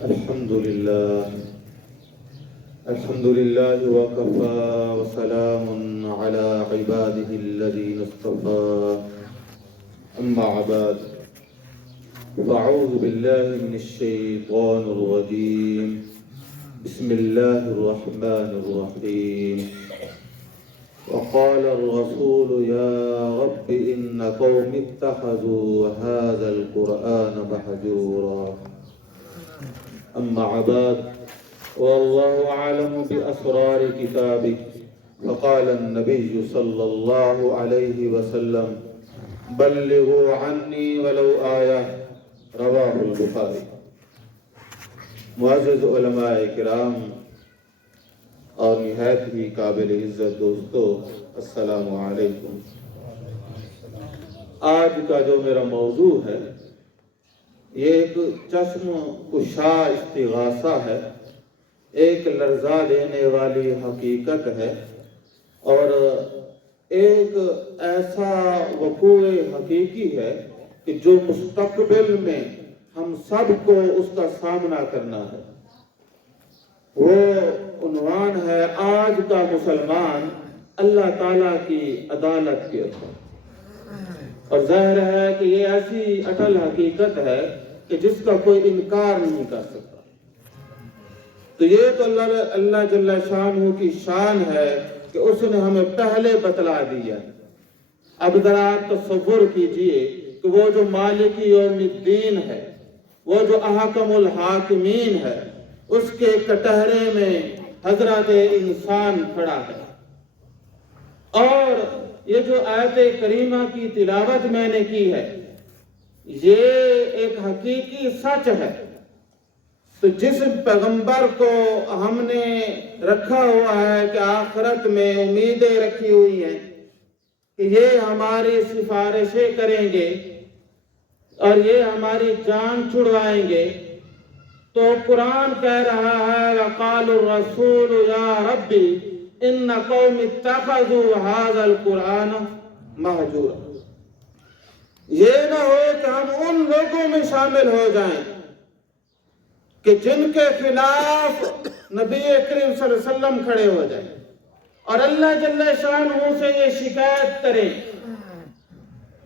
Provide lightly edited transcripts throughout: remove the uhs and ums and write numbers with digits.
الحمد لله وكفى وسلام على عباده الذين اصطفى أما بعد فأعوذ بالله من الشيطان الرجيم بسم الله الرحمن الرحيم وقال الرسول يا رب إن قوم اتخذوا هذا القرآن مهجورا أما بعد والله أعلم بأسرار كتابه فقال النبي صلى الله عليه وسلم بلغوا عني ولو آية رواہ البخاری۔ معزز علماء کرام اور نہایت ہی قابل عزت دوستو، السلام علیکم۔ آج کا جو میرا موضوع ہے یہ ایک چشم کشا استغاثہ ہے، ایک لرزا دینے والی حقیقت ہے اور ایک ایسا وقوع حقیقی ہے کہ جو مستقبل میں ہم سب کو اس کا سامنا کرنا ہے۔ وہ عنوان ہے آج کا مسلمان اللہ تعالیٰ کی عدالت کے اوپر، اور ظاہر ہے کہ یہ ایسی اٹل حقیقت ہے کہ جس کا کوئی انکار نہیں کر سکتا۔ تو یہ تو اللہ جل شانہ کی شان ہے کہ اس نے ہمیں پہلے بتلا دیا۔ اب ذرا آپ تصور کیجئے کہ وہ جو مالک یوم الدین ہے، وہ جو احکم الحاکمین ہے، اس کے کٹہرے میں حضرت انسان کھڑا ہے، اور یہ جو آیت کریمہ کی تلاوت میں نے کی ہے یہ ایک حقیقی سچ ہے۔ تو جس پیغمبر کو ہم نے رکھا ہوا ہے کہ آخرت میں امیدیں رکھی ہوئی ہیں کہ یہ ہماری سفارشیں کریں گے اور یہ ہماری جان چھڑوائیں گے، تو قرآن کہہ رہا ہے وقال الرسول یا ربی ان قوم اتخذوا هذا القرآن مہجورا۔ یہ نہ ہو کہ ہم ان لوگوں میں شامل ہو جائیں کہ جن کے خلاف نبی کریم صلی اللہ علیہ وسلم کھڑے ہو جائیں اور اللہ جل شانہ سے یہ شکایت کریں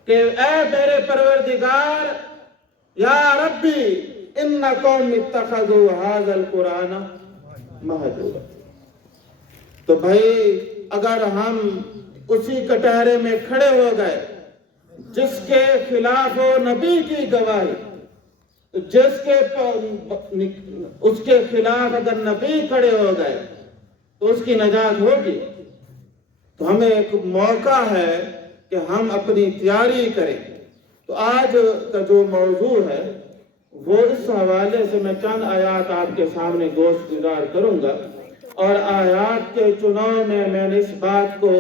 کہ اے میرے پروردگار یا ربی ان قوم اتخذوا هذا القرآن مہجورا۔ تو بھائی اگر ہم اسی کٹہرے میں کھڑے ہو گئے جس کے خلاف ہو نبی کی گواہی، اس کے خلاف اگر نبی کھڑے ہو گئے تو اس کی نجات ہوگی۔ تو ہمیں ایک موقع ہے کہ ہم اپنی تیاری کریں۔ تو آج کا جو موضوع ہے وہ اس حوالے سے میں چند آیات آپ کے سامنے گوشت گزار کروں گا، اور آیات کے چناؤ میں میں نے اس بات کو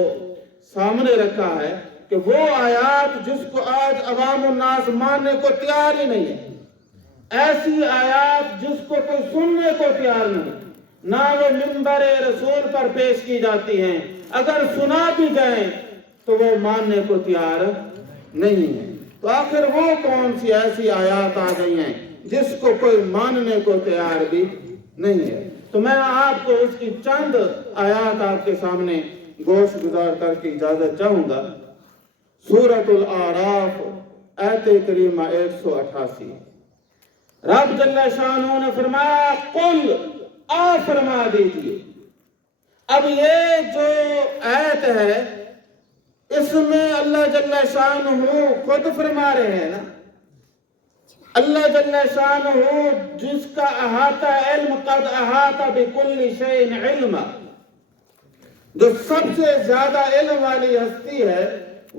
سامنے رکھا ہے کہ وہ آیات جس کو آج عوام الناس ماننے کو تیار ہی نہیں ہے، ایسی آیات جس کو کوئی سننے کو تیار نہیں، نہ وہ منبر رسول پر پیش کی جاتی ہیں، اگر سنا بھی جائیں تو وہ ماننے کو تیار نہیں ہے۔ تو آخر وہ کون سی ایسی آیات آ گئی ہیں جس کو کوئی ماننے کو تیار بھی نہیں ہے؟ تو میں آپ کو اس کی چند آیات آپ کے سامنے گوشت گزار کر کے اجازت چاہوں گا۔ سورۃ الاعراف آیت کریمہ 188، رب جل شانہ نے فرمایا قل، آپ فرما دیجئے۔ اب یہ جو آیت ہے اس میں اللہ جل شانہ خود فرما رہے ہیں نا، اللہ جل شانہ جس کا احاطہ علم قد احاطہ بکل شیء علما، جو سب سے زیادہ علم والی ہستی ہے،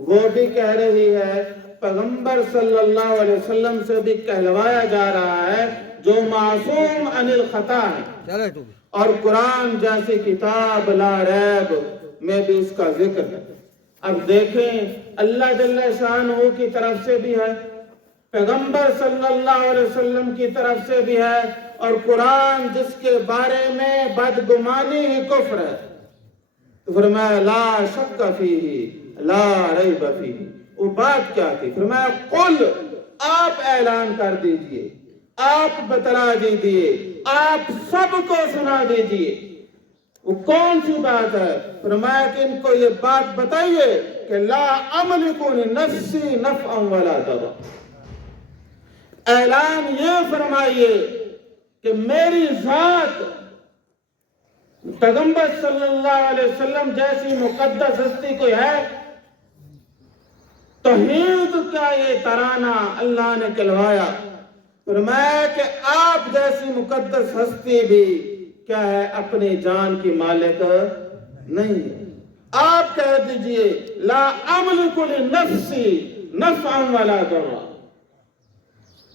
وہ بھی کہہ رہی ہے، پیغمبر صلی اللہ علیہ وسلم سے بھی کہلوایا جا رہا ہے جو معصوم عن الخطا ہے، اور قرآن جیسی کتاب لا ریب میں بھی اس کا ذکر ہے۔ اب دیکھیں اللہ جل شانہ کی طرف سے بھی ہے، پیغمبر صلی اللہ علیہ وسلم کی طرف سے بھی ہے، اور قرآن جس کے بارے میں بدگمانی ہی کفر ہے، تو فرمایا لا شک فیہ لا ریب فیہ۔ وہ بات کیا تھی؟ فرمایا قل، آپ اعلان کر دیجئے آپ بتلا دیجئے، آپ سب کو سنا دیجئے۔ وہ کون سی بات ہے؟ فرمایا کہ ان کو یہ بات بتائیے کہ لا املک لنفسی نفعا ولا ضرا، اعلان یہ فرمائیے کہ میری ذات پیغمبر صلی اللہ علیہ وسلم جیسی مقدس ہستی کوئی ہے؟ توحید کا یہ ترانہ اللہ نے کہلوایا۔ فرمایا کہ آپ جیسی مقدس ہستی بھی کیا ہے؟ اپنی جان کی مالک نہیں ہے۔ آپ کہہ دیجئے لا املک لنفسی نفعا ولا ضرا،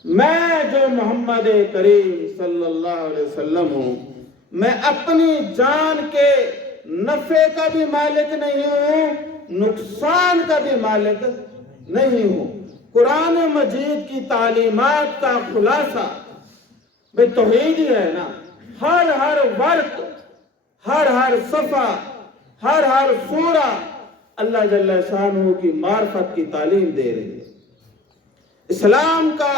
میں جو محمد کریم صلی اللہ علیہ وسلم ہوں، میں اپنی جان کے نفع کا بھی مالک نہیں ہوں، نقصان کا بھی مالک نہیں ہوں۔ قرآن مجید کی تعلیمات کا خلاصہ بے توحید ہی ہے نا۔ ہر ورق، ہر صفحہ، ہر سورہ اللہ جل شانہ کی معرفت کی تعلیم دے رہی ہے۔ اسلام کا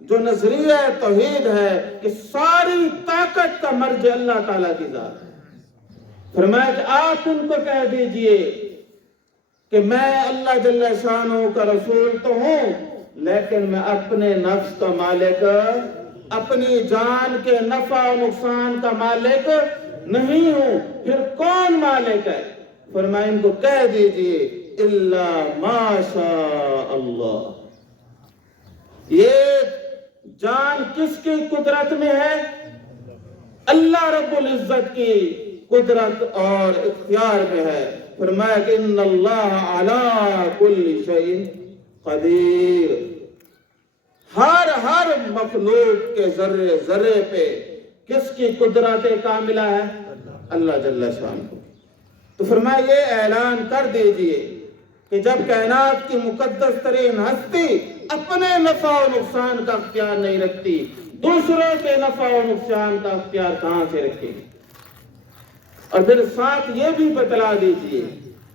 جو نظریہ توحید ہے کہ ساری طاقت کا مرجع اللہ تعالیٰ کی ذات ہے۔ فرمایا کہ آپ ان کو کہہ دیجئے کہ میں اللہ جل شانہ کا رسول تو ہوں، لیکن میں اپنے نفس کا مالک، اپنی جان کے نفع و نقصان کا مالک نہیں ہوں۔ پھر کون مالک ہے؟ فرمایا ان کو کہہ دیجئے الا ما شاء اللہ، یہ جان کس کی قدرت میں ہے؟ اللہ رب العزت کی قدرت اور اختیار میں ہے۔ فرمایا کہ ان اللہ علی کل شیء قدیر، ہر مخلوق کے ذرے ذرے پہ کس کی قدرت کاملہ ہے؟ اللہ جل شانہ۔ تو فرمایا یہ اعلان کر دیجئے کہ جب کائنات کی مقدس ترین ہستی اپنے نفع و نقصان کا اختیار نہیں رکھتی، دوسروں کے نفع و نقصان کا اختیار کہاں سے رکھے گی؟ اور پھر ساتھ یہ بھی بتلا دیجئے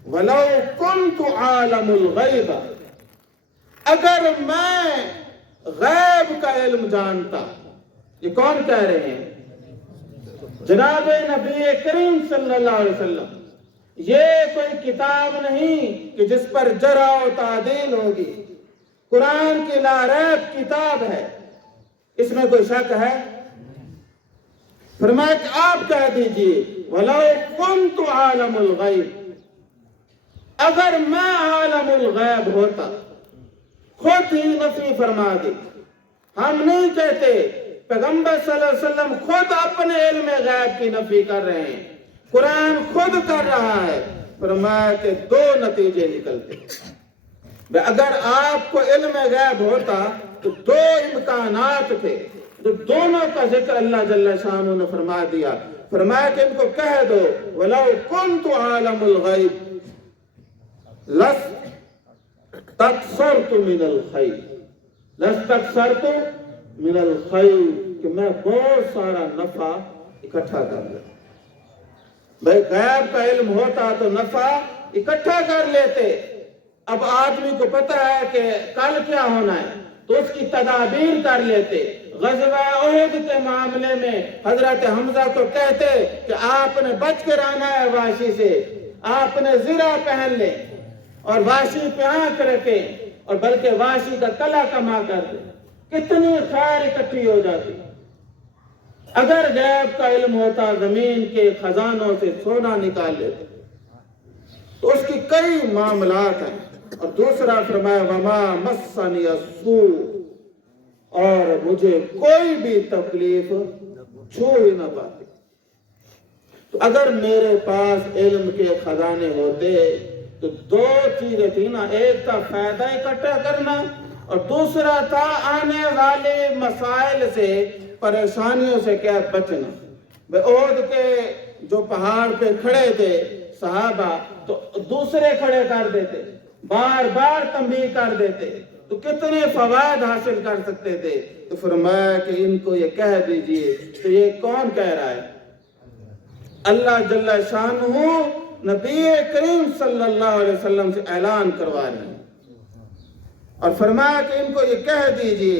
وَلَوْ كُنْتُ عَالَمُ الْغَيْبَ، اگر میں غیب کا علم جانتا۔ یہ کون کہہ رہے ہیں؟ جناب نبی کریم صلی اللہ علیہ وسلم۔ یہ کوئی کتاب نہیں کہ جس پر جرح و تعدیل ہوگی، قرآن کی لا ریب کتاب ہے، اس میں کوئی شک ہے؟ فرمایا کہ آپ کہہ دیجئے وَلَوْ كُنْتُ عَالَمُ الْغَيْبِ، اگر میں عالم الغیب ہوتا۔ خود ہی نفی فرما دی، ہم نہیں کہتے، پیغمبر صلی اللہ علیہ وسلم خود اپنے علم غیب کی نفی کر رہے ہیں، قرآن خود کر رہا ہے۔ فرمایا کہ دو نتیجے نکلتے۔ اگر آپ کو علم غیب ہوتا تو دو امکانات تھے، تو دونوں کا ذکر اللہ جل شانہ نے فرما دیا۔ فرمایا کہ ان کو کہہ دو وَلَوْ كُنْتُ عَالَمُ الْغَيْبِ لَسْتَكْثَرْتُ مِنَ الْخَيْرِ، کہ میں بہت سارا نفع اکٹھا کر لوں۔ بھائی غیب کا علم ہوتا تو نفع اکٹھا کر لیتے۔ اب آدمی کو پتہ ہے کہ کل کیا ہونا ہے تو اس کی تدابیر کر لیتے۔ غزوہ احد کے معاملے میں حضرت حمزہ کو کہتے کہ آپ نے بچ کر آنا ہے وحشی سے، آپ نے زرہ پہن لیں اور وحشی پہ آنکھ رکھیں، اور بلکہ وحشی کا کلا کما کر دیں، کتنی خیر اکٹھی ہو جاتی۔ اگر غیب کا علم ہوتا زمین کے خزانوں سے سونا نکال لیتے۔ تو اس کی کئی معاملات ہیں۔ اور دوسرا فرمایا وما مسنی السوء، اور مجھے کوئی بھی تکلیف چھو ہی نہ پاتی۔ تو اگر میرے پاس علم کے خزانے ہوتے تو دو چیزیں تھی نا، ایک تھا فائدہ اکٹھا کرنا، اور دوسرا تھا آنے والے مسائل سے، پریشانیوں سے کیا بچنا۔ احد کے جو پہاڑ پہ کھڑے تھے صحابہ تو دوسرے کھڑے کر دیتے، بار بار تنبیہ کر دیتے، تو کتنے فوائد حاصل کر سکتے تھے۔ تو فرمایا کہ ان کو یہ کہہ دیجئے۔ تو یہ کون کہہ رہا ہے؟ اللہ جل شانہ نبی کریم صلی اللہ علیہ وسلم سے اعلان کروا رہے ہیں، اور فرمایا کہ ان کو یہ کہہ دیجئے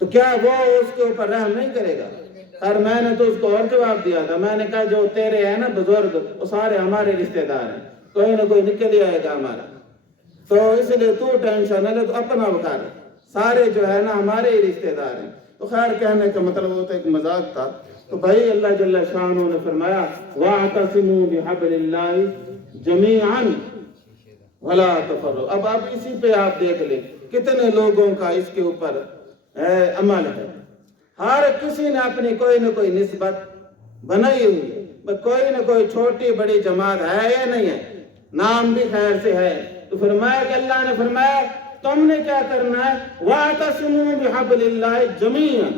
تو کیا وہ اس کے اوپر رحم نہیں کرے گا؟ اور میں نے تو اس کو اور جواب دیا تھا، میں نے کہا جو تیرے ہیں نا بزرگ وہ سارے ہمارے رشتہ دار ہیں، کوئی نہ کوئی نکل ہی آئے گا ہمارا، تو اس لیے تو ٹینشن نہ لے، تو اپنا بتا رہے سارے جو ہے نا ہمارے ہی رشتہ دار ہیں۔ تو خیر کہنے کا مطلب وہ تو ایک مذاق تھا۔ تو بھائی اللہ جل شانہ نے فرمایا وَاعْتَصِمُوا بِحَبْلِ اللَّهِ جَمِيعًا وَلَا تَفَرَّقُوا۔ اب آپ اسی پہ آپ دیکھ لیں کتنے لوگوں کا اس کے اوپر عمل ہے، ہر کسی نے اپنی کوئی نہ کوئی نسبت بنائی ہوئی ہے، کوئی نہ کوئی چھوٹی بڑی جماعت ہے یا نہیں ہے، نام بھی خیر سے ہے۔ تو فرمایا کہ اللہ نے فرمایا تم نے کیا کرنا ہے وَاعْتَصِمُوا بِحَبْلِ اللَّهِ جَمِيعًا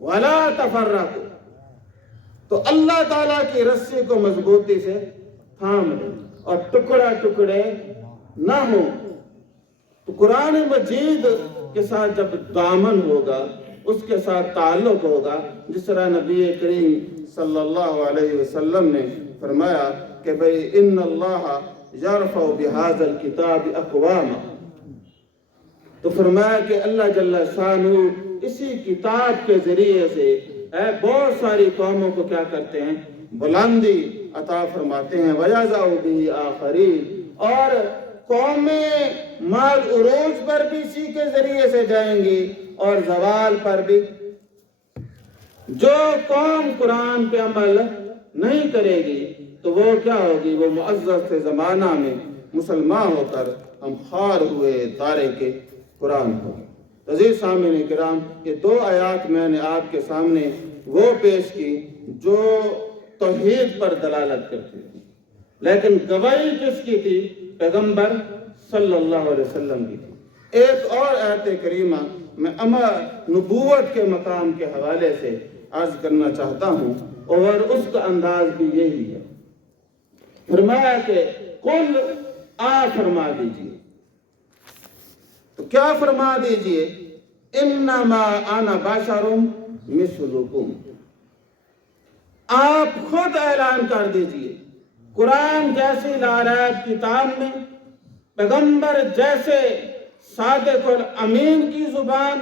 وَلَا تَفَرَّقُوا، تو اللہ تعالیٰ کی رسی کو مضبوطی سے تھام لیں اور ٹکڑا ٹکڑے نہ ہو۔ تو قرآن مجید کے ساتھ جب دامن ہوگا، اس کے ساتھ تعلق ہوگا، جس طرح نبی کریم صلی اللہ علیہ وسلم نے فرمایا کہ بھئی ان اللہ یرفع بہذا الکتاب اقواما، تو فرمایا کہ اللہ جل شانہ اسی کتاب کے ذریعے سے بہت ساری قوموں کو کیا کرتے ہیں، بلندی عطا فرماتے ہیں، وَيَضَعُ بِهِ آخَرِينَ، اور قومیں مال عروج پر بھی اسی کے ذریعے سے جائیں گی اور زوال پر بھی۔ جو قوم قرآن پہ عمل نہیں کرے گی تو وہ کیا ہوگی، وہ معزز سے زمانہ میں مسلمان ہو کر ہم خوار ہوئے دارے کے قرآن کو۔ عزیز سامعین کرام، یہ دو آیات میں نے آپ کے سامنے وہ پیش کی جو توحید پر دلالت کرتی تھی، لیکن گواہی کس کی تھی؟ پیغمبر صلی اللہ علیہ وسلم کی تھی۔ ایک اور آیت کریمہ میں نبوت کے مقام کے حوالے سے عرض کرنا چاہتا ہوں، اور اس کا انداز بھی یہی ہے۔ فرمایا کہ قل فرما دیجئے، تو کیا فرما دیجئے؟ انما انا بشر مثلکم، آپ خود اعلان کر دیجئے قرآن جیسی لاریب کتاب میں، پیغمبر جیسے صادق الامین کی زبان،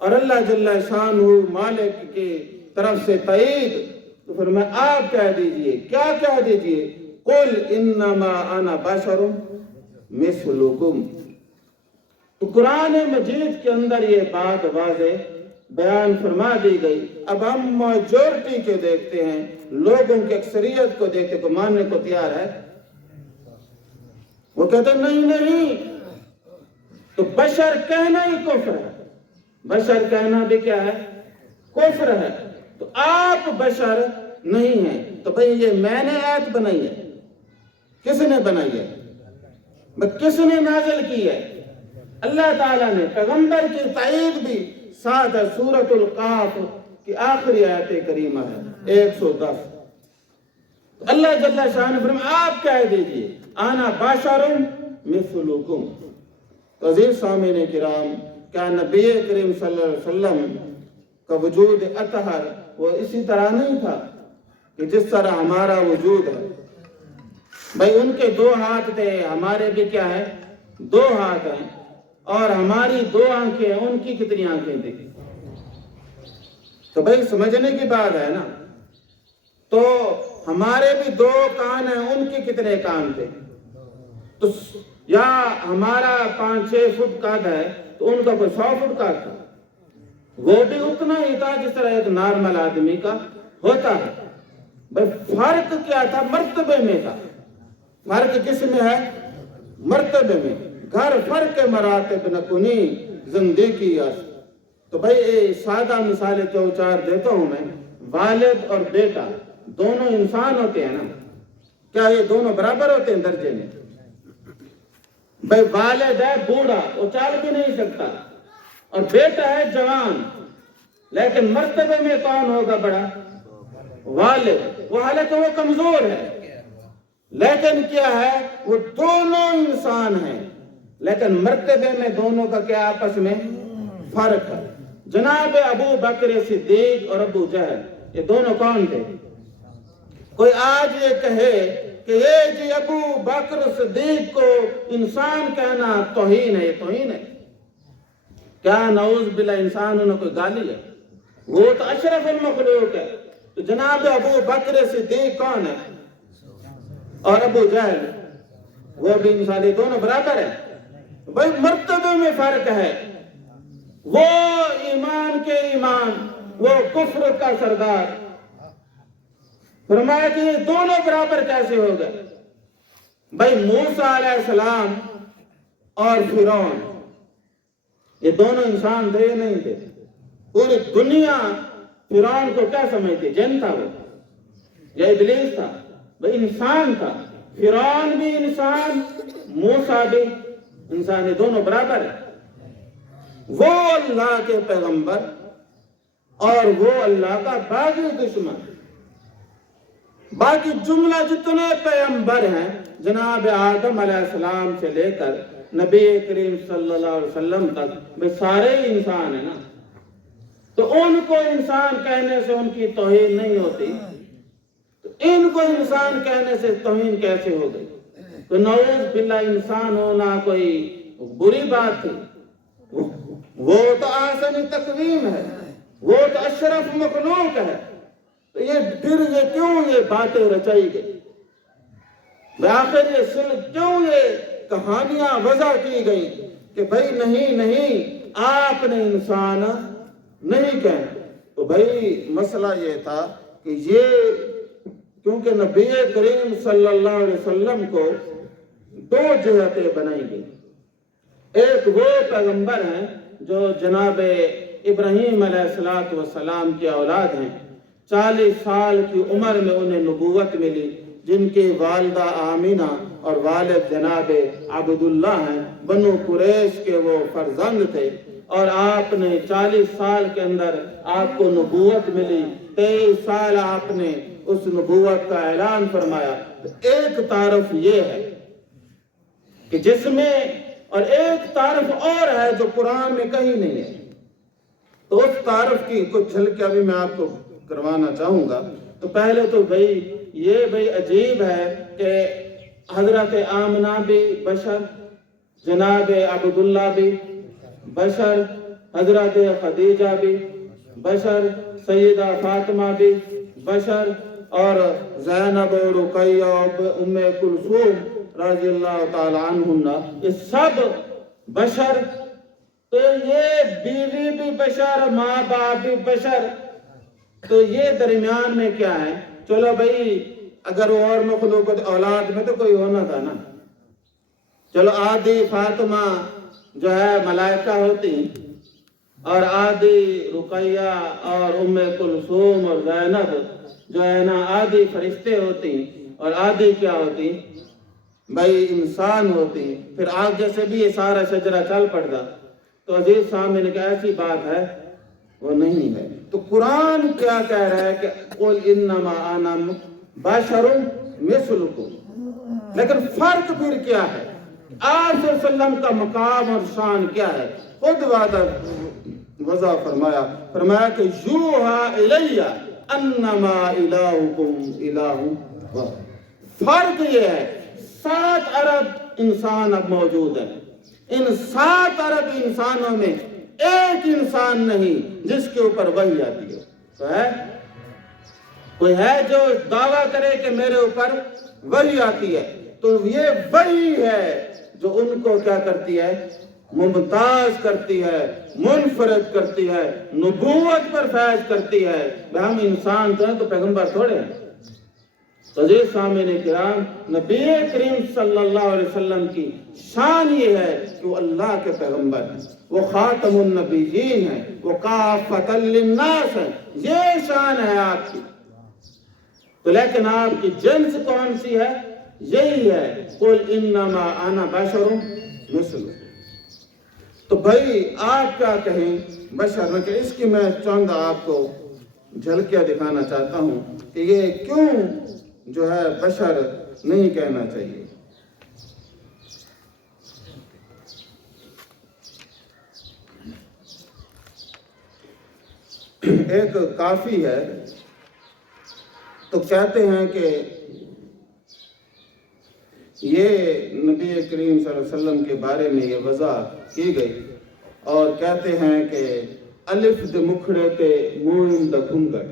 اور اللہ جل شانہ مالک کی طرف سے تائید، تو فرمایا آپ کہہ دیجئے، کیا کہہ دیجئے؟ قل انما انا بشر مثلکم۔ تو قرآن مجید کے اندر یہ بات واضح بیان فرما دی گئی۔ اب ہم میجورٹی کے دیکھتے ہیں، لوگوں کی اکثریت کو دیکھتے کو ماننے کو تیار ہے، وہ کہتے نہیں نہیں، تو بشر کہنا ہی کفر ہے، بشر کہنا بھی کیا ہے؟ کفر ہے۔ تو آپ بشر نہیں ہیں، تو بھئی یہ میں نے آیت بنائی ہے، کس نے بنائی ہے؟ کس نے نازل کی ہے؟ اللہ تعالیٰ نے۔ پیغمبر کی تائید بھی ساتھ ہے، سورۃ القاف کی آخری آیت کریمہ ہے 110۔ اللہ جل شانہ فرمایا آپ کہہ دیجئے انا بشر مثلکم۔ تو عزیز سامعین کرام، کیا نبی کریم صلی اللہ علیہ وسلم کا وجود اطہر وہ اسی طرح نہیں تھا کہ جس طرح ہمارا وجود ہے؟ بھائی ان کے 2 ہاتھ تھے، ہمارے بھی کیا ہے؟ 2 ہاتھ ہیں، اور ہماری 2 آنکھیں ہیں، ان کی کتنی آنکھیں تھیں؟ تو بھائی سمجھنے کی بات ہے نا۔ تو ہمارے بھی 2 کان ہیں، ان کی کتنے کان تھے؟ تو یا ہمارا 5-6 فٹ قد ہے تو ان کا کوئی 100 فٹ قد تھا، وہ بھی اتنا ہی تھا جس طرح ایک نارمل آدمی کا ہوتا ہے۔ بھائی فرق کیا تھا؟ مرتبے میں تھا۔ فرق کس میں ہے؟ مرتبے میں۔ گھر فرق مراتب نکنی زندگی است۔ تو بھائی سادہ مثالیں 4 دیتا ہوں میں۔ والد اور بیٹا دونوں انسان ہوتے ہیں نا، کیا یہ دونوں برابر ہوتے ہیں درجے میں؟ بھائی والد ہے بوڑھا، وہ چل بھی نہیں سکتا، اور بیٹا ہے جوان، لیکن مرتبے میں کون ہوگا بڑا؟ والد۔ وہ حالانکہ وہ کمزور ہے، لیکن کیا ہے؟ وہ دونوں انسان ہیں، لیکن مرتبے میں دونوں کا کیا آپس میں فرق ہے۔ جناب ابو بکر صدیق اور ابو جہل، یہ دونوں کون تھے؟ کوئی آج یہ کہے کہ یہ جی ابو بکر صدیق کو انسان کہنا توہین ہے، یہ توہین ہے۔ کیا نعوذ باللہ انسان نے کوئی گالی ہے؟ وہ تو اشرف المخلوق ہے. تو جناب ابو بکر صدیق کون ہے؟ اور ابو جہل وہ بھی انسان، دونوں برابر ہیں. بھائی مرتبے میں فرق ہے. وہ ایمان کے ایمان، وہ کفر کا سردار. فرمایا کہ یہ دونوں برابر کیسے ہو گئے؟ بھائی موسیٰ علیہ السلام اور فرعون یہ دونوں انسان تھے یا نہیں تھے؟ پوری دنیا فرعون کو کیا سمجھتے؟ جن تھا وہ یا ابلیس تھا؟ بھائی انسان تھا. فرعون بھی انسان، موسیٰ بھی انسان، یہ دونوں برابر ہیں. وہ اللہ کے پیغمبر اور وہ اللہ کا باغی دشمن. باقی جملہ جتنے پیغمبر ہیں جناب آدم علیہ السلام سے لے کر نبی کریم صلی اللہ علیہ وسلم تک وہ سارے انسان ہیں نا. تو ان کو انسان کہنے سے ان کی توہین نہیں ہوتی، تو ان کو انسان کہنے سے توہین کیسے ہو گئی؟ تو نعوذ باللہ انسان ہونا کوئی بری بات تھی؟ وہ تو آسانی تقویم ہے، وہ تو اشرف مخلوق ہے. تو یہ کیوں یہ باتیں رچائی گئی؟ آخر یہ سلسلہ کیوں یہ کہانیاں وضع کی گئی کہ بھائی نہیں آپ نے انسان نہیں کہنا؟ تو بھائی مسئلہ یہ تھا کہ یہ کیونکہ نبی کریم صلی اللہ علیہ وسلم کو دو جہتیں بنائی گئی. ایک وہ پیغمبر ہیں جو جناب ابراہیم علیہ السلام کی اولاد ہیں. 40 سال کی عمر میں انہیں نبوت ملی، جن کی والدہ آمینہ اور والد جناب عبداللہ ہیں. بنو قریش کے وہ فرزند تھے اور آپ نے 40 سال کے اندر آپ کو نبوت ملی. 23 سال آپ نے اس نبوت کا اعلان فرمایا. ایک تعارف یہ ہے کہ جس میں، اور ایک تعارف اور ہے جو قرآن میں کہیں نہیں ہے. تو اس تعارف کی کچھ جھلکیاں بھی میں آپ کو کروانا چاہوں گا. تو پہلے تو یہ عجیب ہے کہ حضرت آمنہ بھی بشر، جناب عبداللہ بھی بشر، حضرت خدیجہ بھی بشر، سیدہ فاطمہ بھی بشر، اور زینب و رقیہ و ام کلثوم رضی اللہ تعالی عنہن یہ سب بشر. تو یہ بیوی بھی بشر، ماں باپ بھی بشر. تو یہ درمیان میں کیا ہے؟ چلو بھائی اگر وہ اور مخلوق اولاد میں تو کوئی ہونا تھا نا. چلو آدھی فاطمہ جو ہے ملائکہ ہوتی، اور آدھی رقیہ اور ام کلثوم اور زینب جو ہے نا آدھی فرشتے ہوتی، اور آدھی کیا ہوتی؟ بھائی انسان ہوتی. پھر آگے سے بھی یہ سارا شجرہ چل پڑتا. تو عزیز سامنے کہ ایسی بات ہے وہ نہیں ہے. تو قرآن کیا کہہ رہا ہے کہ قُلْ إِنَّمَا أَنَا بَشَرٌ مِثْلُكُمْ. لیکن فرق پھر کیا ہے؟ آپ صلی اللہ علیہ وسلم کا مقام اور شان کیا ہے؟ خود وضع فرمایا کہ یوحیٰ الیہ انما الہکم الہ واحد. فرق یہ ہے 7 ارب انسان اب موجود ہے. ان 7 ارب انسانوں میں ایک انسان نہیں جس کے اوپر وحی آتی ہو. تو ہے کوئی ہے جو دعویٰ کرے کہ میرے اوپر وحی آتی ہے؟ تو یہ وحی ہے جو ان کو کیا کرتی ہے؟ ممتاز کرتی ہے، منفرد کرتی ہے، نبوت پر فیض کرتی ہے. ہم انسان تو ہیں تو پیغمبر تھوڑے ہیں. عزیز سامعین کرام، نبی کریم صلی اللہ علیہ وسلم کی شان یہ ہے کہ وہ اللہ کے پیغمبر ہیں، وہ خاتم النبیین ہیں، وہ کافۃ للناس ہیں. یہ شان ہے آپ کی. تو لیکن آپ کی جنس کون سی ہے؟ یہی ہے قُلْ إِنَّمَا أَنَا بَشَرٌ مِثْلُكُمْ. تو بھائی آپ کیا کہیں بشر نہ کہ اس کی میں چند آپ کو جھلکیاں دکھانا چاہتا ہوں کہ یہ کیوں جو ہے بشر نہیں کہنا چاہیے. ایک کافی ہے تو کہتے ہیں کہ یہ نبی کریم صلی اللہ علیہ وسلم کے بارے میں یہ وضع کی گئی اور کہتے ہیں کہ الف د مکھڑے تے موئن د گھنگٹ.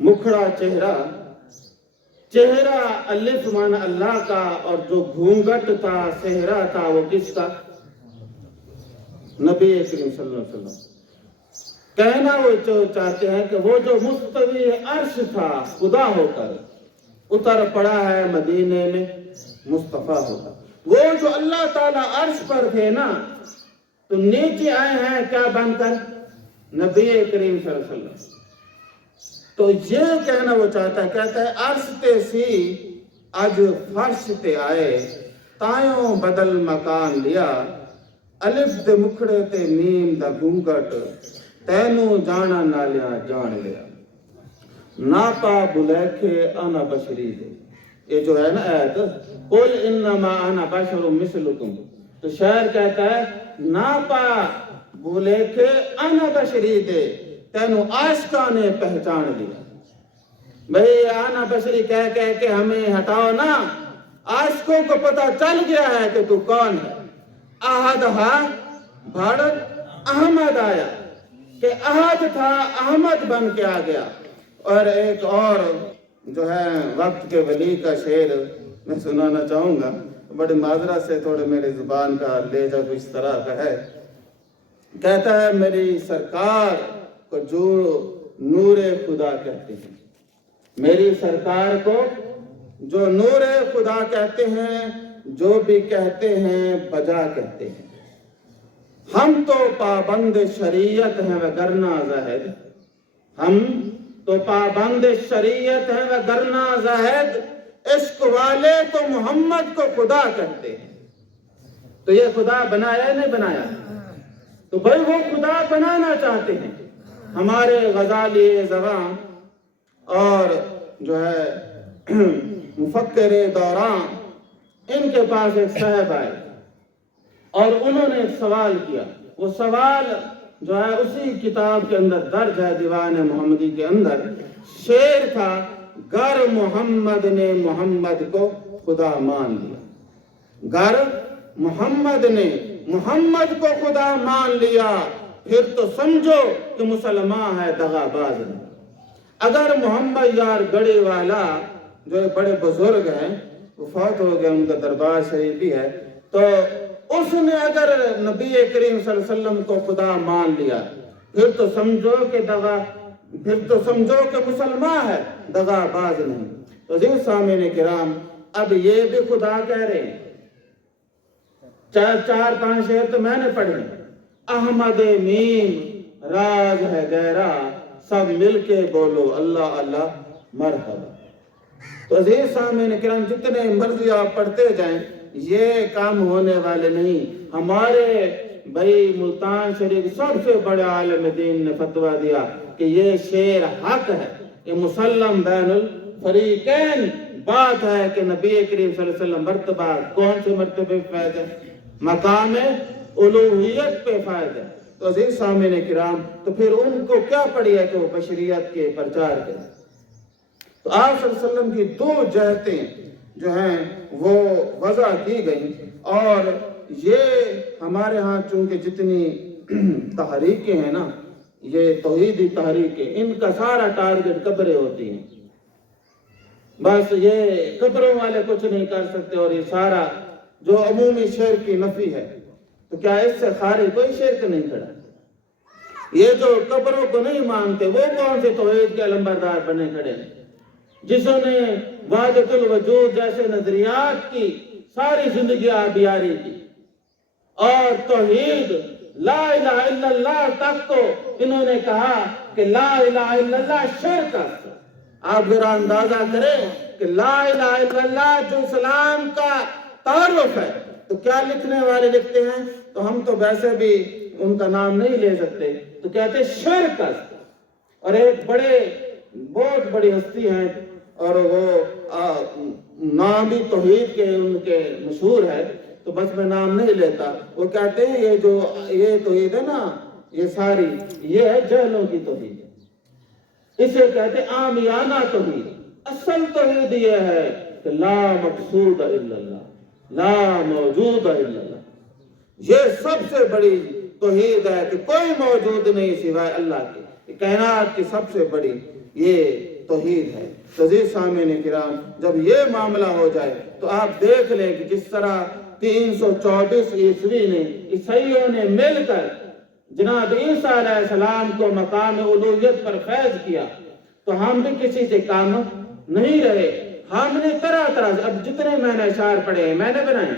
مکھڑا چہرہ الف مانا اللہ کا، اور جو گھونگٹ تھا صحرا تھا وہ کس کا؟ نبی کریم صلی اللہ علیہ وسلم. کہنا وہ چاہتے ہیں کہ وہ جو مستوی عرش تھا خدا ہو کر اتر پڑا ہے مدینے میں مصطفیٰ ہو کر. وہ جو اللہ تعالیٰ عرش پر تھے نا، تو نیچے آئے ہیں کیا بن کر؟ نبی کریم صلی اللہ علیہ وسلم. تو یہ کہنا وہ چاہتا ہے، کہتا ہے عرش تے سی اج فرش تے آئے، تایوں بدل مکان لیا، الف دے مکھڑے تے میم دا گھونگٹ، تینوں جانا نہ لیا جان لیا، ناپا بلیکھے انا بشری دے. یہ جو ہے نا آیت، قل انما انا بشر مثلکم، تو شاعر کہتا ہے ناپا بلیکھے انا بشری دے، تینوں عاشقاں نے پہچان لیا. بھئی آنا بشری کہہ کے ہمیں ہٹاؤ نا، عاشقوں کو پتہ چل گیا ہے کہ تو کون ہے. احد ہاں بھارت احمد آیا، کہ احد تھا احمد بن کے آ گیا. اور ایک اور جو ہے وقت کے ولی کا شعر میں سنانا چاہوں گا، بڑی معذرت سے تھوڑے میری زبان کا لہجہ کچھ اس طرح کا ہے. کہتا ہے میری سرکار کو جو نور خدا کہتے ہیں، میری سرکار کو جو نور خدا کہتے ہیں، جو بھی کہتے ہیں بجا کہتے ہیں. ہم تو پابند شریعت ہیں وگرنہ زاہد، ہم تو پابند شریعت ہیں وگرنہ زاہد، عشق والے تو محمد کو خدا کہتے ہیں. تو یہ خدا بنایا نہیں بنایا؟ تو بھائی وہ خدا بنانا چاہتے ہیں. ہمارے غزالی زبان اور جو ہے مفکر دوران، ان کے پاس ایک صاحب آئے اور انہوں نے ایک سوال کیا. وہ سوال جو ہے اسی کتاب کے اندر درج ہے، دیوان محمدی کے اندر شعر تھا، گر محمد نے محمد کو خدا مان لیا، گر محمد نے محمد کو خدا مان لیا، پھر تو سمجھو کہ مسلمان ہے دغا باز نہیں. اگر محمد یار گڑی والا جو بڑے بزرگ ہیں، وہ فوت ہو گئے، ان کا دربار شریف بھی ہے، تو اس نے اگر نبی کریم صلی اللہ علیہ وسلم کو خدا مان لیا، پھر تو سمجھو کہ مسلمان ہے دغا باز نہیں. تو عزیز سامعین کرام، اب یہ بھی خدا کہہ رہے ہیں. چار پانچ شعر تو میں نے پڑھے. احمد میم راز ہے گہرا، سب مل کے بولو اللہ اللہ مرحبا. تو عزیز سامعین کرام، جتنے مرضی آپ پڑھتے جائیں، یہ کام ہونے والے نہیں. ہمارے بھائی ملتان شریف سب سے بڑے عالم دین نے فتویٰ دیا کہ یہ شعر حق ہے، یہ مسلم بین الفریقین بات ہے کہ نبی کریم صلی اللہ علیہ وسلم مرتبہ کون سے مرتبے پہ فائد ہے؟ مقام الوہیت پہ فائد ہے. تو عزیز سامعین کرام، تو پھر ان کو کیا پڑی ہے کہ وہ بشریت کے پرچار کریں. تو آپ صلی اللہ علیہ وسلم کی دو جہتیں جو ہیں وہ وضع کی گئیں. اور یہ ہمارے ہاں چونکہ جتنی تحریکیں ہیں نا، یہ توحیدی تحریکیں، ان کا سارا ٹارگٹ قبریں ہوتی ہیں. بس یہ قبروں والے کچھ نہیں کر سکتے، اور یہ سارا جو عمومی شرک کی نفی ہے، تو کیا اس سے خارج کوئی شرک نہیں کھڑا؟ یہ جو قبروں کو نہیں مانتے، وہ کون سے توحید کے علمبردار بنے کھڑے ہیں؟ جسوں نے وحدت الوجود جیسے نظریات کی ساری زندگی آبیاری کی، اور توحید لا الہ الا اللہ تک تو انہوں نے کہا کہ لا الہ الا اللہ شرک ہے. آپ ذرا اندازہ کریں کہ لا الہ الا اللہ جو اسلام کا تعارف ہے، تو کیا لکھنے والے لکھتے ہیں، تو ہم تو ویسے بھی ان کا نام نہیں لے سکتے، تو کہتے شرک ہے. اور ایک بہت بڑی ہستی ہیں، اور وہ نام بھی توحید کے ان کے مشہور ہے، تو بس میں نام نہیں لیتا. وہ کہتے ہیں یہ توحید ہے نا، یہ ساری یہ ہے جہلوں کی توحید. اسے کہتے ہیں عامیانہ توحید. اصل توحید یہ ہے کہ لا مقصود الا اللہ، لا موجود الا اللہ. یہ سب سے بڑی توحید ہے کہ کوئی موجود نہیں سوائے اللہ کے، کائنات کی سب سے بڑی یہ توحید ہے۔ عزیز سامعین کرام، جب یہ معاملہ ہو جائے تو آپ دیکھ لیں کہ جس طرح 324 عیسوی نے عیسائیوں نے مل کر جناب عیسیٰ علیہ السلام کو مقام الوہیت پر فیض کیا، تو ہم بھی کسی سے کام نہیں رہے۔ ہم نے طرح طرح سے، اب جتنے میں نے اشعار پڑھے ہیں میں نے بنائے،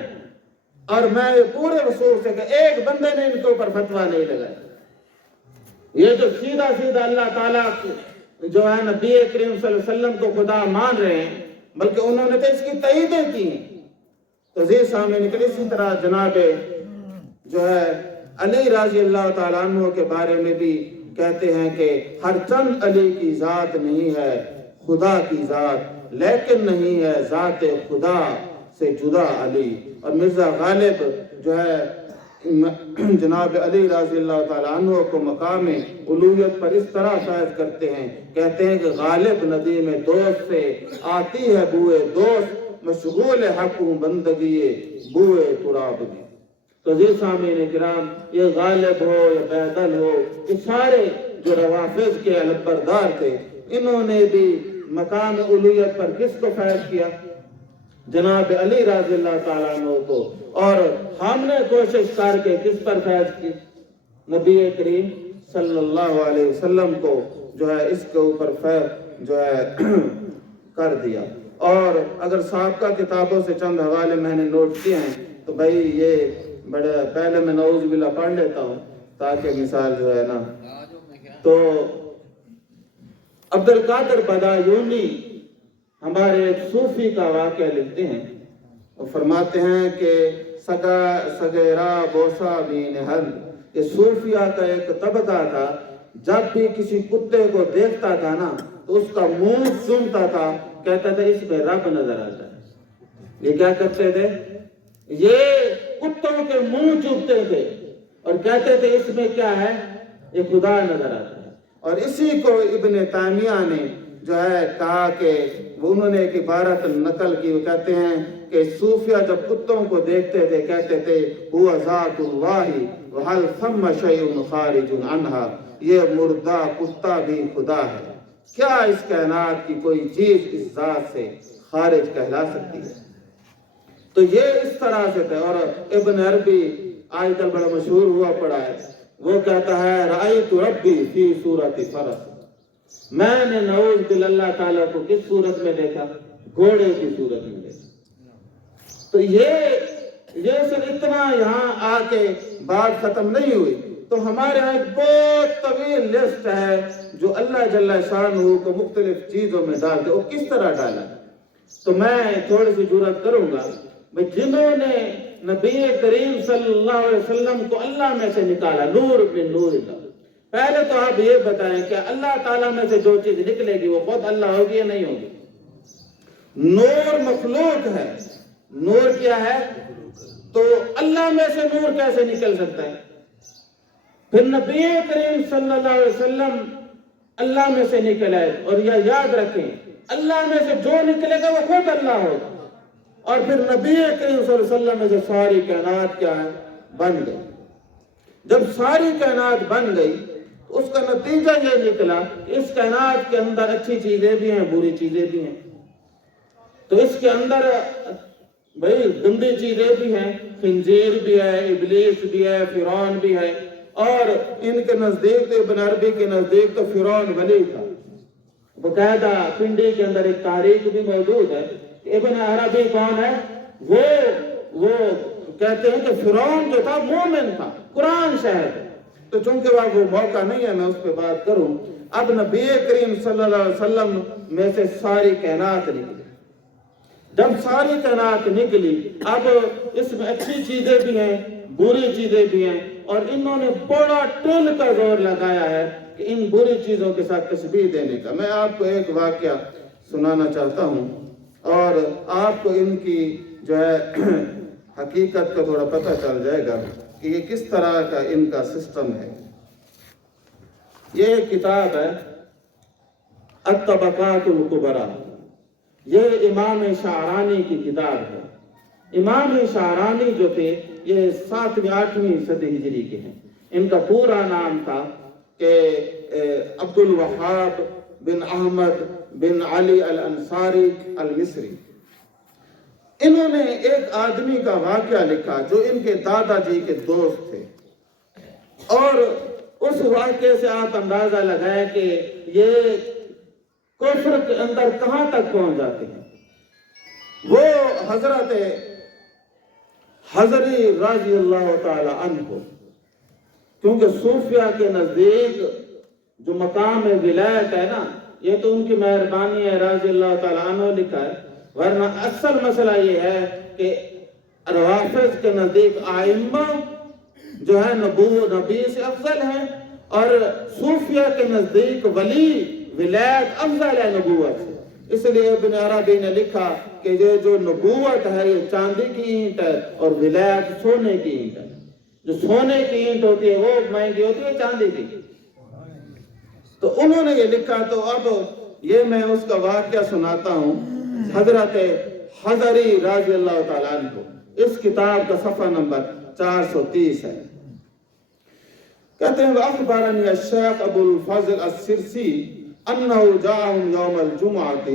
اور میں پورے وصول سے کہ ایک بندے نے ان کے اوپر فتویٰ نہیں لگایا۔ یہ جو سیدھا سیدھا اللہ تعالیٰ جو ہے نبی کریم صلی اللہ علیہ وسلم کو خدا مان رہے ہیں، بلکہ انہوں نے تو اس کی تائیدیں کی ہیں۔ تو عزیز سامعین کرام، اسی طرح جناب جو ہے علی رضی اللہ تعالیٰ عنہ کے بارے میں بھی کہتے ہیں کہ ہر چند علی کی ذات نہیں ہے خدا کی ذات، لیکن نہیں ہے ذات خدا سے جدا علی۔ اور مرزا غالب جو ہے جناب علی رضی اللہ تعالیٰ عنہ کو مقام الوہیت پر اس طرح فیض کرتے ہیں، کہتے ہیں کہ غالب ندی میں دوست سے آتی ہے بوئے دوست، مشغول حق ہوں بندگی بوئے تراب دی۔ تو عزیز سامعین کرام، یہ غالب ہو یا بیدل ہو، یہ سارے جو روافض کے علمبردار تھے، انہوں نے بھی مقام الوہیت پر کس کو فیض کیا؟ جناب علی رضی اللہ تعالیٰ عنہ کو۔ اور ہم نے کوشش کر کے کس پر فیض کی؟ نبی کریم صلی اللہ علیہ وسلم کو جو ہے اس کے اوپر فیض جو ہے کر دیا۔ اور اگر سابقہ کتابوں سے چند حوالے میں نے نوٹ کیے ہیں تو بھائی یہ بڑے پہلے میں نعوذ باللہ پڑھ لیتا ہوں تاکہ مثال جو ہے نا۔ تو عبد القادر بدایونی ہمارے ایک صوفی کا واقعہ لکھتے ہیں، وہ فرماتے ہیں کہ سگیرا بوسا بین ہند، کہ صوفیہ کا ایک طبقہ تھا، جب بھی کسی کتے کو دیکھتا تھا نا تو اس کا منہ چومتا تھا، کہتا تھا اس میں رب نظر آتا ہے۔ یہ کیا کرتے تھے؟ یہ کتوں کے منہ چومتے تھے اور کہتے تھے اس میں کیا ہے؟ یہ خدا نظر آتا ہے۔ اور اسی کو ابن تیمیہ نے جو ہے کہا کہ انہوں نے ایک عبارت نقل کی، وہ کہتے ہیں کہ صوفیہ جب کتوں کو دیکھتے تھے کہتے تھے ہوا ذات اللہ وحل ثم شیء خارج عنہا، یہ مردہ کتا بھی خدا ہے، کیا اس کائنات کی کوئی چیز اس ذات سے خارج کہلا سکتی ہے؟ تو یہ اس طرح سے تھے۔ اور ابن عربی آج کل بڑا مشہور ہوا پڑا ہے، وہ کہتا ہے رأیت ربی فی صورت فرس، میں نے نعوذ باللہ اللہ تعالیٰ کو کس صورت میں دیکھا؟ گھوڑے کی صورت میں دیکھا۔ تو یہ صرف اتنا یہاں آ کے بات ختم نہیں ہوئی، تو ہمارے یہاں ایک بہت طویل لسٹ ہے جو اللہ جل شانہ کو مختلف چیزوں میں ڈالتے، وہ کس طرح ڈالا۔ تو میں تھوڑی سی جرات کروں گا، جنہوں نے نبی کریم صلی اللہ علیہ وسلم کو اللہ میں سے نکالا، نور من نور اللہ، پہلے تو آپ یہ بتائیں کہ اللہ تعالیٰ میں سے جو چیز نکلے گی وہ خود اللہ ہوگی یا نہیں ہوگی؟ نور مخلوق ہے، نور کیا ہے؟ تو اللہ میں سے نور کیسے نکل سکتا ہے؟ پھر نبی کریم صلی اللہ علیہ وسلم اللہ میں سے نکلا ہے، اور یہ یاد رکھیں اللہ میں سے جو نکلے گا وہ خود اللہ ہوگا۔ اور پھر نبی کریم صلی اللہ علیہ وسلم میں سے ساری کائنات کیا ہے؟ بن گئی۔ جب ساری کائنات بن گئی تو اس کا نتیجہ یہ نکلا کہ اس کائنات کے اندر اچھی چیزیں بھی ہیں، بری چیزیں بھی ہیں۔ تو اس کے اندر بھئی گندی چیزیں بھی ہیں، خنزیر بھی ہے، ابلیس بھی ہے، فرعون بھی ہے۔ اور ان کے نزدیک تو ابن عربی کے نزدیک تو فرعون ولی تھا، باقاعدہ پنڈی کے اندر ایک تاریخ بھی موجود ہے کہ ابن عربی کون ہے؟ وہ کہتے ہیں کہ فرعون جو تھا مومن تھا، قرآن شاہد ہے۔ تو چونکہ وہ موقع نہیں ہے میں اس پہ بات کروں۔ اب نبی کریم صلی اللہ علیہ وسلم میں سے ساری کائنات نکلی، جب ساری کائنات نکلی اب اس میں اچھی چیزیں بھی ہیں، بری چیزیں بھی ہیں، اور انہوں نے بڑا ٹل کا زور لگایا ہے کہ ان بری چیزوں کے ساتھ تشبیہ دینے کا۔ میں آپ کو ایک واقعہ سنانا چاہتا ہوں اور آپ کو ان کی جو ہے حقیقت کا تھوڑا پتہ چل جائے گا کہ یہ کس طرح کا ان کا سسٹم ہے۔ یہ ایک کتاب ہے الطبقات الکبریٰ، یہ امام شعرانی کی کتاب ہے۔ امام شعرانی جو تھے یہ 7ویں 8ویں صدی ہجری کے ہیں. ان کا پورا نام تھا کہ عبد الوہاب بن احمد بن علی الانصاری المصری. انہوں نے ایک آدمی کا واقعہ لکھا جو ان کے دادا جی کے دوست تھے، اور اس واقعے سے آپ اندازہ لگائیں کہ یہ کفر کے اندر کہاں تک پہنچ جاتے ہیں. وہ حضرت حضری رضی اللہ تعالی عنہ، کیونکہ صوفیہ کے نزدیک جو مقام ولایت ہے نا، یہ تو ان کی مہربانی ہے، رضی اللہ تعالی عنہ لکھا ہے، ورنہ اصل مسئلہ یہ ہے کہ روافض کے نزدیک ائمہ جو ہے نبی سے افضل ہیں، اور صوفیہ کے نزدیک ولی ولایت افضل ہے نبوت سے. اس لیے ابن عربی نے لکھا کہ یہ جو نبوت ہے یہ چاندی کی اینٹ ہے اور ولایت سونے کی اینٹ ہے. جو سونے کی اینٹ ہوتی ہے وہ مہنگی ہوتی ہے چاندی کی. تو انہوں نے یہ لکھا. تو اب یہ میں اس کا واقعہ سناتا ہوں. حضرت حضری رضی اللہ تعالیٰ عنہ، اس کتاب کا صفحہ نمبر 430 ہے. کہتے ہیں وَأَخْبَرَنِي الشیخ ابو الفضل السرسی أنه جاءهم يوم الجمعة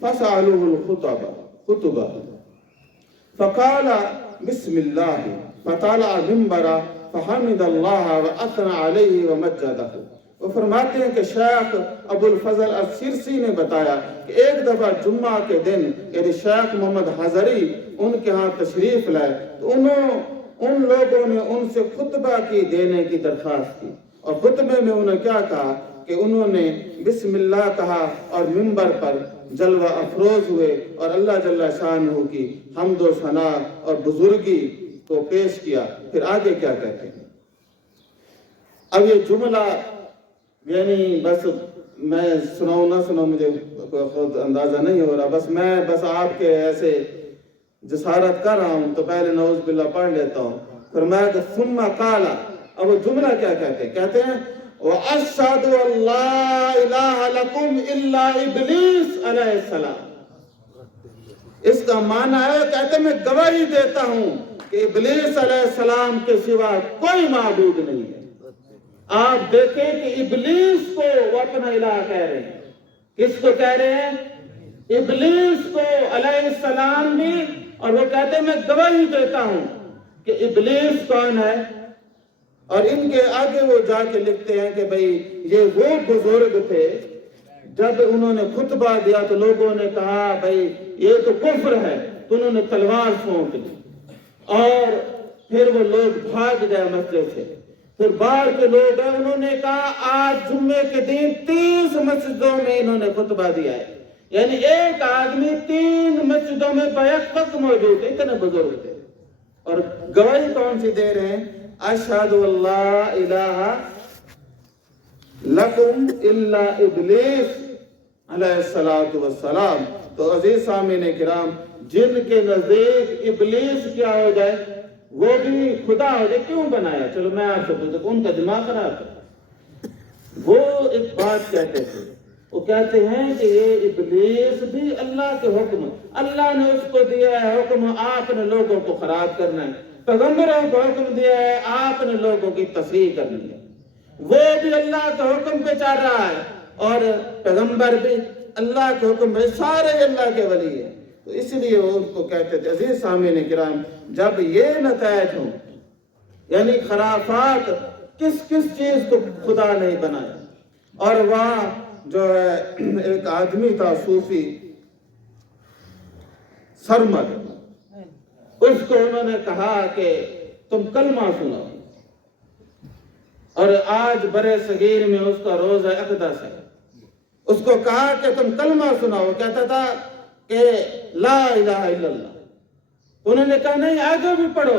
فسألوه الخطبة فقال بسم الله فطلع المنبر فحمد الله وأثنى عليه ومجده. وہ فرماتے ہیں کہ شیخ ابو الفضل السرسی نے بتایا کہ ایک دفعہ جمعہ کے دن یعنی شیخ محمد حضری ان کے ہاں تشریف لائے تو ان لوگوں نے ان سے خطبہ کی دینے کی درخواست کی، اور خطبے میں انہوں نے کیا کہا کہ انہوں نے بسم اللہ کہا اور منبر پر جلوہ افروز ہوئے اور اللہ جل شانہ کی حمد و ثنا اور بزرگی کو پیش کیا. پھر آگے کیا کہتے ہیں. اب یہ جملہ یعنی بس میں سناؤں نہ سناؤں مجھے خود اندازہ نہیں ہو رہا، بس آپ کے ایسے جسارت کر رہا ہوں تو پہلے نعوذ باللہ پڑھ لیتا ہوں. فرمایا کہ ثم قال. اب وہ جملہ کیا کہتے ہیں؟ کہتے ہیں وَأَشْهَدُ أَن لَا إِلَٰهَ لَكُمْ إِلَّا إِبْلِيسَ علیہ السلام. اس کا معنی ہے کہتے ہیں میں گواہی دیتا ہوں کہ ابلیس علیہ السلام کے سوا کوئی معبود نہیں ہے. آپ دیکھیں کہ ابلیس کو وہ اپنا الہ کہہ رہے ہیں. کس کو کہہ رہے ہیں؟ ابلیس کو علیہ السلام بھی. اور وہ کہتے ہیں میں گواہی دیتا ہوں کہ ابلیس کون ہے. اور ان کے آگے وہ جا کے لکھتے ہیں کہ بھئی یہ وہ بزرگ تھے جب انہوں نے خطبہ دیا تو لوگوں نے کہا بھئی یہ تو کفر ہے، تو انہوں نے تلوار پھونک دی اور پھر وہ لوگ بھاگ گئے مسجد سے. پھر باہر کے لوگ ہیں انہوں نے کہا آج جمعے کے دن 30 مسجدوں میں انہوں نے خطبہ دیا ہے. یعنی ایک آدمی 3 مسجدوں میں بیک وقت موجود ہے. اتنے بزرگ تھے. اور گواہی کون سی دے رہے ہیں؟ اشہد اللہ الہ لکم الا ابلیس علیہ السلام. تو عزیز سامعین کرام، جن کے نزدیک ابلیس کیا ہو جائے، وہ بھی خدا ہو جائے، کیوں بنایا؟ چلو میں آپ سے پوچھتا ہوں، ان کا دماغ خراب ہے. وہ ایک بات کہتے تھے، وہ کہتے ہیں کہ یہ ابلیس بھی اللہ کے حکم، اللہ نے اس کو دیا ہے حکم آپ نے لوگوں کو خراب کرنا ہے. پیغمبروں کو حکم دیا ہے آپ نے لوگوں کی تصحیح کرنی ہے. وہ بھی اللہ کے حکم پہ چل رہا ہے اور پیغمبر بھی اللہ کے حکم پہ، سارے اللہ کے ولی ہیں. تو اس لیے وہ ان کو کہتے تھے. عزیز سامعین کرام، جب یہ نتائج ہوں یعنی خرافات، کس چیز کو خدا نہیں بنایا. اور وہاں جو ہے ایک آدمی تھا صوفی سرمد، اس کو انہوں نے کہا کہ تم کلمہ سنو، اور آج برے صغیر میں اس کا روزہ اقدس ہے. اس کو کہا کہ تم کلمہ سناؤ، کہتا تھا کہ لا الہ الا اللہ. انہوں نے کہا نہیں آگے بھی پڑھو،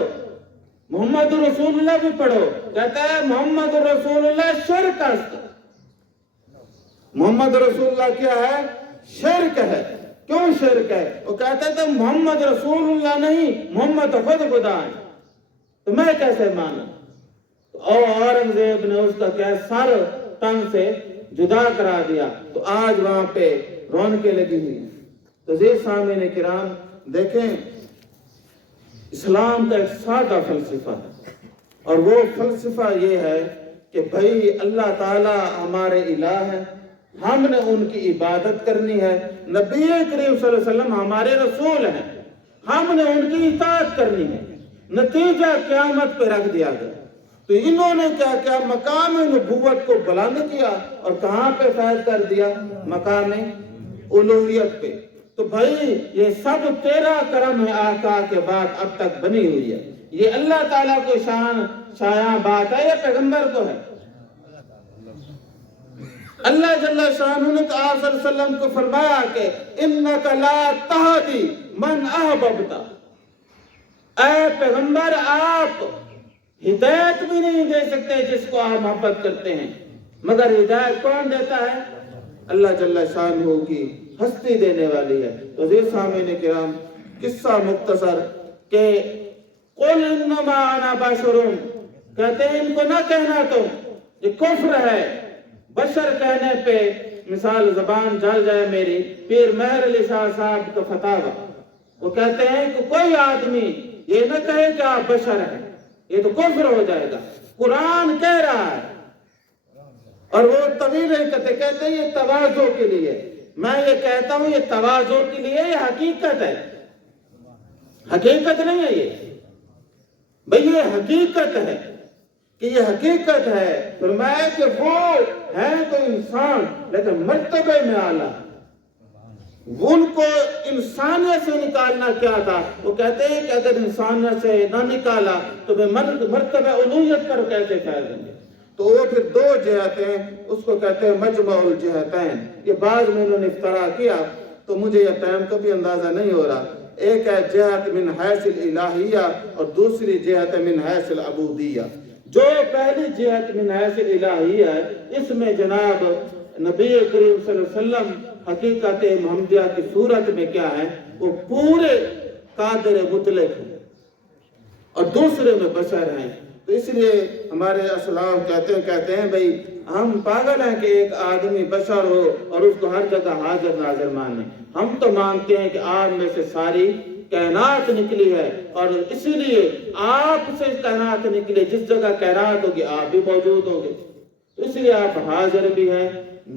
محمد رسول اللہ بھی پڑھو. کہتا ہے محمد رسول اللہ شرک است. محمد رسول اللہ کیا ہے؟ شرک ہے. کیوں شرک ہے؟ وہ کہتا تھا محمد رسول اللہ نہیں، محمد خود خدا ہے، تو میں کیسے مانوں؟ اور اورنگزیب نے اس کا کیا سر تن سے جدا کرا دیا. تو آج وہاں پہ رونقیں لگی ہوئی ہیں. تو یہ سامعین کرام دیکھیں اسلام کا ایک سادہ فلسفہ ہے، اور وہ فلسفہ یہ ہے کہ بھائی اللہ تعالیٰ ہمارے الہ ہے، ہم نے ان کی عبادت کرنی ہے، نبی کریم صلی اللہ علیہ وسلم ہمارے رسول ہیں، ہم نے ان کی اطاعت کرنی ہے۔ نتیجہ قیامت پہ رکھ دیا گیا۔ تو انہوں نے کیا کیا؟ مقام نبوت کو بلند کیا اور کہاں پہ فیض کر دیا؟ مقام الوہیت پہ۔ تو بھائی یہ سب تیرا کرم ہے آقا کے بعد اب تک بنی ہوئی ہے، یہ اللہ تعالیٰ کو شایع بات ہے، یہ پیغمبر کو ہے۔ اللہ جل شانہ نے تو آپ صلی اللہ علیہ وسلم کو فرمایا کہ اِنَّكَ لَا تَهْدِي مَنْ أَحْبَبْتَ، اے پیغمبر آپ ہدایت بھی نہیں دے سکتے جس کو آپ محبت کرتے ہیں، مگر ہدایت کون دیتا ہے؟ اللہ جل شانہ کی ہستی دینے والی ہے۔ تو عزیز سامعین کرام، قصہ مختصر کہ قُلْ إِنَّمَا أَنَا بَشَرٌ، کہتے ہیں ان کو نہ کہنا تو یہ کفر ہے۔ بشر کہنے پہ مثال زبان جل جائے میری، پیر مہر علی شاہ صاحب کا فتاوی، وہ کہتے ہیں کہ کوئی آدمی یہ نہ کہے کہ آپ بشر ہیں، یہ تو کفر ہو جائے گا۔ قرآن کہہ رہا ہے، اور وہ طویل کہتے ہیں یہ تواضع کے لیے، میں یہ کہتا ہوں یہ تواضع کے لیے، یہ حقیقت ہے، حقیقت نہیں ہے یہ بھئی، یہ حقیقت ہے کہ یہ حقیقت ہے۔ فرمایا کہ وہ ہیں تو انسان لیکن مرتبے میں اعلیٰ، ان کو انسانیت سے نکالنا کیا تھا؟ وہ کہتے ہیں کہ اگر انسانیت سے نہ نکالا تو میں مرتبہ الوہیت پر کیسے پھیل دیں گے؟ تو وہ پھر دو جہتیں، اس کو کہتے ہیں مجمع الجہتین۔ یہ بعض میں انہوں نے اختراع کیا تو مجھے یہ ٹائم کا بھی اندازہ نہیں ہو رہا۔ ایک ہے جہت من حیث الالہیہ اور دوسری جہت من حیث العبودیہ۔ جو پہلی جہت من حیث الالہیہ ہے، اس میں جناب نبی کریم صلی اللہ علیہ وسلم حقیقت محمدیہ کی صورت میں کیا ہے؟ وہ پورے قادر مطلق ہیں، اور دوسرے میں بشر ہیں۔ تو اس لیے ہمارے اسلاف کہتے ہیں بھئی ہم پاگل ہیں کہ ایک آدمی بشر ہو اور اس کو ہر جگہ حاضر ناظر مانیں۔ ہم تو مانتے ہیں کہ آپ میں سے ساری کائنات نکلی ہے، اور اسی لیے آپ سے کائنات نکلی، جس جگہ کائنات ہوگی آپ بھی موجود ہوں گے، اس لیے آپ حاضر بھی ہیں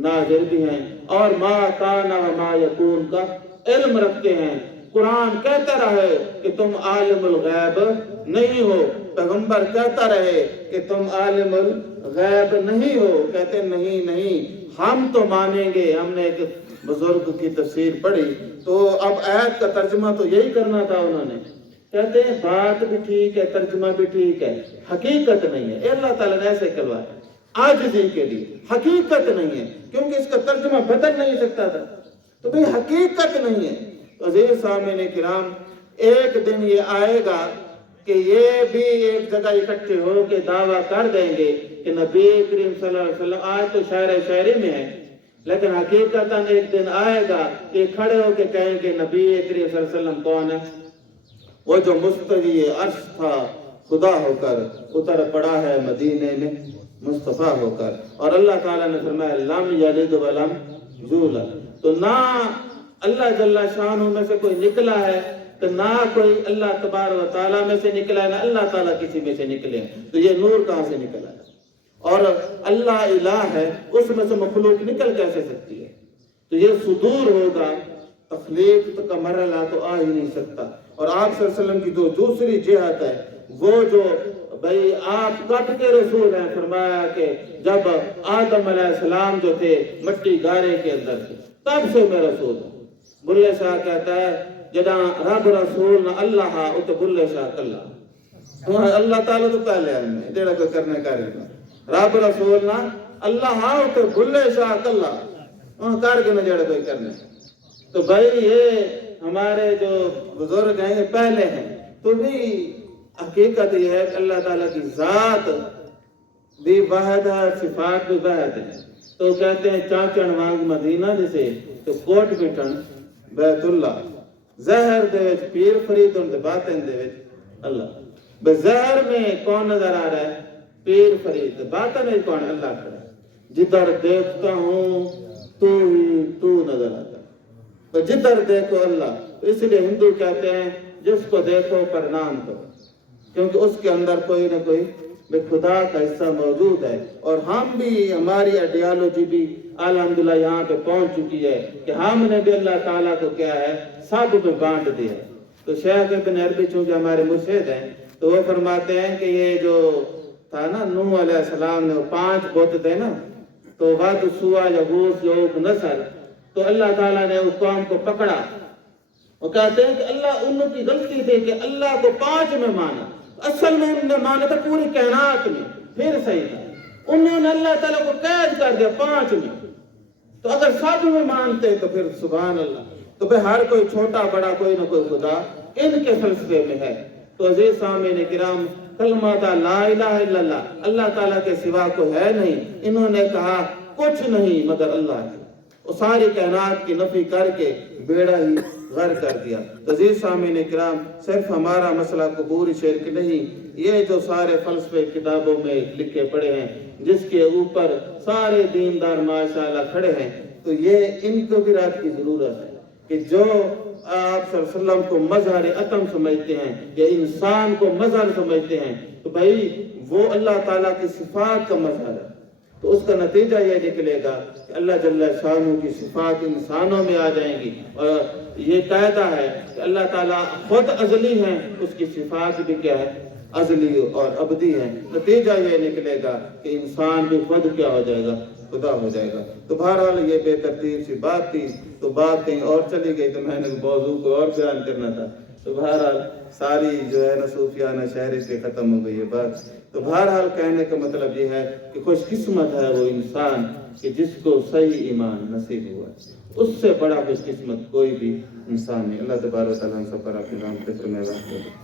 ناظر بھی ہیں، اور ما کان و ما یکون کا علم رکھتے ہیں۔ قرآن کہتا رہے کہ تم عالم الغیب نہیں ہو، پیغمبر کہتا رہے کہ تم عالم الغیب نہیں ہو، کہتے نہیں ہم تو مانیں گے۔ ہم نے ایک بزرگ کی تفسیر پڑھی تو اب آیت کا ترجمہ تو یہی کرنا تھا انہوں نے، کہتے ہیں بات بھی ٹھیک ہے، ترجمہ بھی ٹھیک ہے، حقیقت نہیں ہے۔ اللہ تعالیٰ نے ایسے کروایا عاجزی کے لیے، حقیقت نہیں ہے، کیونکہ اس کا ترجمہ بدل نہیں سکتا تھا، تو بھئی حقیقت نہیں ہے۔ تو عزیز سامعین کرام، ایک دن یہ آئے گا کہ یہ بھی ایک جگہ اکٹھے ہو کے دعویٰ کر دیں گے کہ نبی کریم صلی اللہ علیہ وسلم، آج تو شاعری میں ہے، لیکن حقیقتاً ایک دن آئے گا کہ کھڑے ہو کے کہیں گے نبی کریم صلی اللہ علیہ وسلم کون ہے؟ وہ جو مستوی عرش تھا خدا ہو کر اتر پڑا ہے مدینے میں مصطفیٰ ہو کر، اور اللہ تعالیٰ نے فرمایا لم یلد ولم یولد۔ تو نہ اللہ جل شانہ میں سے کوئی نکلا ہے، تو نہ کوئی اللہ تبارک و تعالیٰ میں سے نکلا ہے، نہ اللہ تعالیٰ کسی میں سے نکلے ہیں، تو یہ نور کہاں سے نکلا ہے؟ اور اللہ الہ ہے، اس میں سے مخلوق نکل کیسے سکتی ہے؟ تو یہ صدور ہوگا، تخلیق کا مرحلہ تو آ ہی نہیں سکتا۔ اور آپ صلی اللہ علیہ وسلم کی جو دوسری جہت ہے، وہ جو بھئی آپ کب کے رسول ہیں، فرمایا کہ جب آدم علیہ السلام جو تھے مٹی گارے کے اندر تھے تب سے میں رسول ہوں۔ بلے شاہ کہتا ہے جداں رب رسول نہ اللہ ات بلے شاہ کلہ، اللہ تعالیٰ تو پہلے آئے جڑا کوئی کرنے کا رہا، رب رسول نہ اللہ ات بلے شاہ کلہ، وہاں کر کے نہ جڑا کوئی کرنے۔ تو بھائی یہ ہمارے جو بزرگ ہیں یہ پہلے ہیں، تو بھی حقیقت یہ ہے کہ اللہ تعالیٰ کی ذات بھی واحد ہے، صفات بھی واحد ہے۔ تو کہتے ہیں چانچن وانگ مدینہ جسے تو کوٹ بٹن بیت اللہ، زہر دے وچ پیر فرید ان دے باطن دے وچ اللہ۔ بے زہر میں کون نظر آ رہا ہے؟ پیر فرید، باطن میں کون؟ اللہ کھڑا ہے۔ جدھر دیکھتا ہوں تو ہی تو نظر آتا ہے، جدھر دیکھو اللہ۔ اس لیے ہندو کہتے ہیں جس کو دیکھو پرنام کرو، کیونکہ اس کے اندر کوئی نہ کوئی بے خدا کا حصہ موجود ہے۔ اور ہم بھی، ہماری آئیڈیالوجی بھی الحمدللہ یہاں پہ پہنچ چکی ہے کہ ہم نے بھی اللہ تعالیٰ کو کیا ہے، سب میں بانٹ دیا۔ تو شیخ ابن عربی چونکہ ہمارے مرشد ہیں تو وہ فرماتے ہیں کہ یہ جو تھا نا، نوح علیہ السلام نے 5 بت تھے نا، تو واد، سوا، یغوث، یعوق، نصر، تو اللہ تعالیٰ نے اس قوم کو پکڑا۔ وہ کہتے ہیں کہ اللہ، ان کی غلطی تھی کہ اللہ کو 5 میں مانا، اصل میں انہوں نے مانا تھا پوری کائنات میں، پھر صحیح تھا۔ انہوں نے اللہ تعالیٰ کو قید کر دیا 5 میں، تو اگر 7 میں مانتے تو پھر سبحان اللہ۔ تو پھر ہر کوئی چھوٹا بڑا کوئی نہ کوئی خدا ان کے فلسفے میں ہے۔ تو عزیز سامعین کرام، کلمہ لا الہ الا اللہ، اللہ تعالیٰ کے سوا کو ہے نہیں، انہوں نے کہا کچھ نہیں مگر اللہ ہے، وہ ساری کائنات کی نفی کر کے بیڑا ہی غرق کر دیا۔ عزیز سامعین کرام، صرف ہمارا مسئلہ قبور شرک نہیں، یہ جو سارے فلسفے کتابوں میں لکھے پڑے ہیں، جس کے اوپر سارے دیندار ماشاءاللہ کھڑے ہیں، تو یہ ان کو بھی رات کی ضرورت ہے کہ جو آپ صلی اللہ علیہ وسلم کو مظہر عتم سمجھتے ہیں یا انسان کو مظہر سمجھتے ہیں، تو بھائی وہ اللہ تعالیٰ کی صفات کا مظہر ہے۔ تو اس کا نتیجہ یہ نکلے گا کہ اللہ جل شانہ کی صفات انسانوں میں آ جائیں گی، اور یہ قاعدہ ہے کہ اللہ تعالیٰ خود ازلی ہیں، اس کی صفات بھی کیا ہے، ازلی اور ابدی ہیں۔ نتیجہ یہ نکلے گا کہ انسان بھی خود کیا ہو جائے گا، خدا ہو جائے گا۔ تو بہرحال یہ بے ترتیب سی بات تھی، تو بات کہیں اور چلی گئی، تو میں نے موضوع کو اور بیان کرنا تھا۔ تو بہرحال ساری جو ہے نا صوفیانہ شاعری سے ختم ہو گئی یہ بات۔ تو بہرحال کہنے کا مطلب یہ ہے کہ خوش قسمت ہے وہ انسان کہ جس کو صحیح ایمان نصیب ہوا، اس سے بڑا خوش قسمت کوئی بھی انسان نہیں۔ اللہ تبارک و تعالیٰ ہم سب پر اپنے نام پہ فرمائے۔